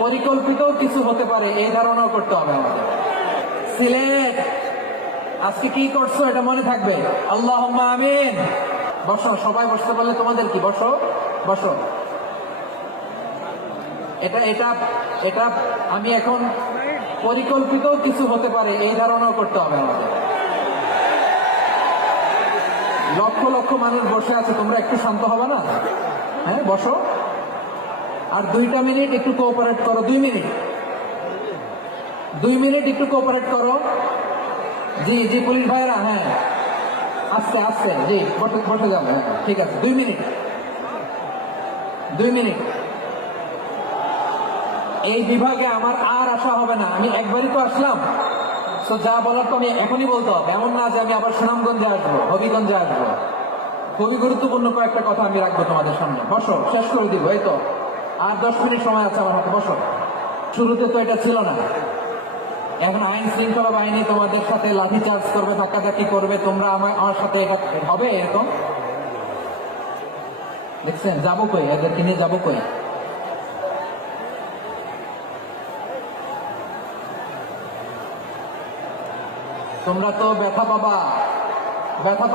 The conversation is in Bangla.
পরিকল্পিত কিছু হতে পারে, এই ধারণাও করতে হবে সিলেট, আজকে কি করছ এটা মনে থাকবে? আল্লাহ আমিন। বসো, সবাই বসতে পারলে তোমাদের কি? বসো বসো। এটা এটা এটা আমি এখন পরিকল্পিত কিছু হতে পারে, এই ধারণাও করতে হবে আমাদের। লক্ষ লক্ষ মানুষ বসে আছে, তোমরা একটু শান্ত হবে না? হ্যাঁ বসো। আর দুইটা মিনিট একটু কোঅপারেট করো, দুই মিনিট। দুই মিনিট একটু কোঅপারেট করো। জি জি, পুলিশ ভাইরা হ্যাঁ। আস্তে আস্তে জি, বসে বসে যাব হ্যাঁ ঠিক আছে, দুই মিনিট। দুই মিনিট। এই বিভাগে আমার আর আসা হবে না, আমি একবারই তো আসলাম। তো যা বলার তো আমি এখনই বলতে হবে। এমন না যে আমি আবার সুনামগঞ্জে আসব, হবিগঞ্জে আসব। খুবই গুরুত্বপূর্ণ কয়েকটা কথা আমি রাখব তোমাদের সামনে। বসো, শেষ করে দিব, এই তো। আর দশ মিনিট সময় আছে আমার হাতে, বসো। শুরুতে তো এটা ছিল না। এখন আইন শৃঙ্খলা বাহিনী তোমাদের সাথে লাঠি চার্জ করবে, ধাক্কাধাক্কি করবে, তোমরা আমার আমার সাথে এটা হবে এরকম? দেখছেন, যাব কই? এদেরকে নিয়ে যাব কই? তোমরা তো ব্যথা পাবা। ব্যথা